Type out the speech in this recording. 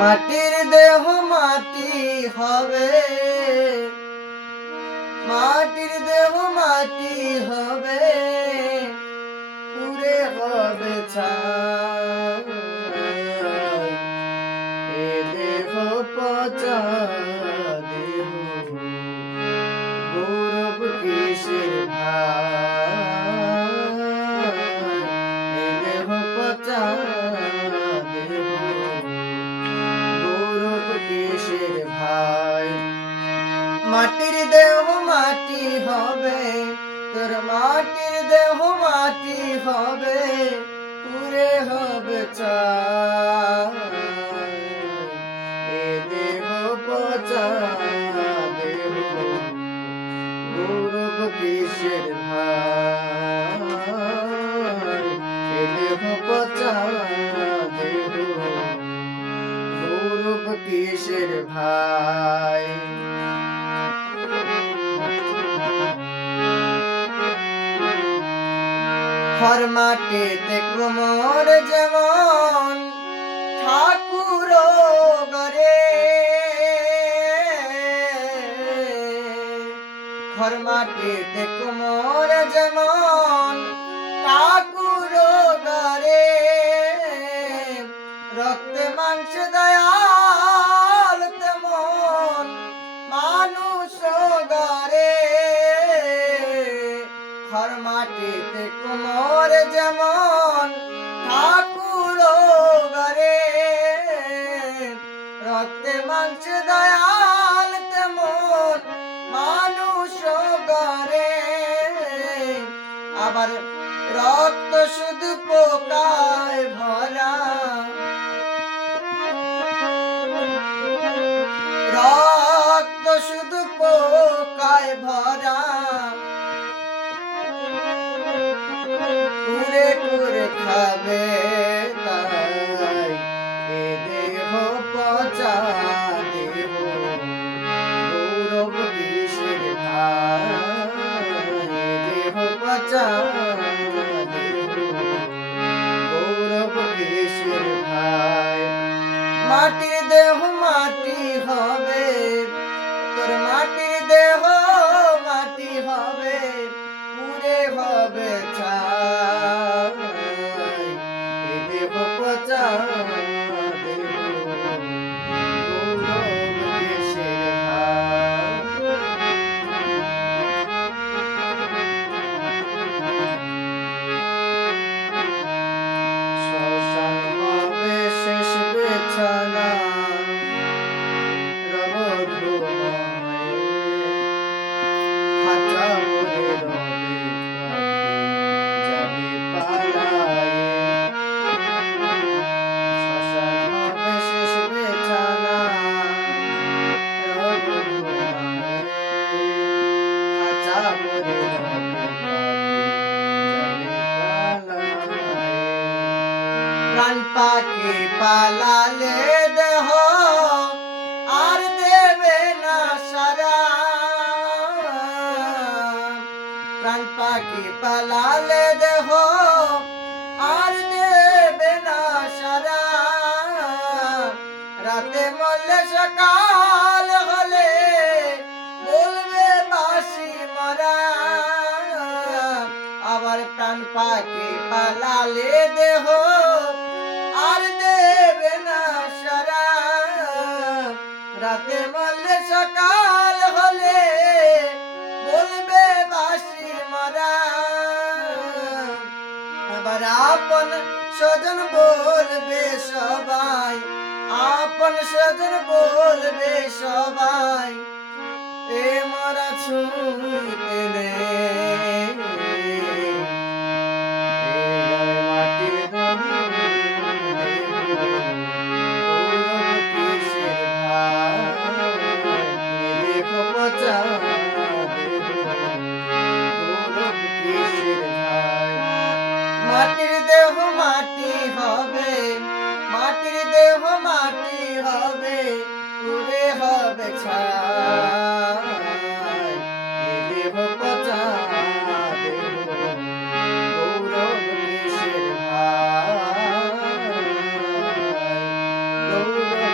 মাটির দেহ মাটি হবে, মাটির দেহ মাটি হবে, পুরে হবে ছাই। এ দেহ পচা দেহ, গৌরব কিসের ভাই? এ দেহ পচা দেহ, গৌরব কিসের ভাই? মাটির দেহ মাটি হবে, তোর মাটির দেহ মাটি হবে, পুরে হবে ছাই। এ দেহ পচা দেহ, গৌরব কিসের ভাই? এ দেহ পচা দেহ, গৌরব কিসের ভাই? হর মাটিতে কুমোর যেমন ঠাকুর গরে, হর মাটিতে কুমোর যেমন ঠাকুর গরে, রক্তে মাংসে দয়াল তেমন মানুষ গরে। হর মাটিতে কুমোর যেমন ঠাকুর গরে, রক্তে মাংসে দয়াল তেমন মানুষ গরে। আবার রক্ত শুধু পোকায় ভরা, রক্ত শুধু পোকায় ভরা, কুরে কুরে খাবে তাই। এ দেহ পচা দেহ, গৌরব কিসের ভাই? এ দেহ পচা দেহ, গৌরব কিসের ভাই? মাটির দেহ মাটি হবে, তোর মাটির দেহ মাটি হবে, পুরে হবে ছাই। এ দেহ পচা দেহ, গৌরব কিসের ভাই? শ্মশান হবে শেষ বিছানা, রব ধুময় খাঁচা পড়ে রবে যাবে পালায়ে। শ্মশান হবে শেষ বিছানা, রব ধুময় খাঁচা পড়ে রবে যাবে পালায়ে। প্রাণ পাখি পালালে দেহ আর দেবে না সারা, প্রাণ পাখি পালালে দেহ আর দেবে না সারা। রাতে মরলে সকাল হলে বলবে বাসি মরা। আবার প্রাণ পাখি পালালে দেহ আর দেবে না সারা। রাতে মরলে সকাল হলে বলবে বাসি মরা। আবার আপন স্বজন বলবে সবাই, আপন স্বজন বলবে সবাই, এ মরা ছুঁইতে নেই। মাটির দেহ, গৌরব কিসের ভাই? দেহ পচা দেহ, গৌরব কিসের ভাই? মাটির দেহ মাটি হবে, মাটির দেহ মাটি হবে, পুরে হবে ছাই। এ দেহ পচা দেহ, গৌরব কিসের ভাই? গৌরব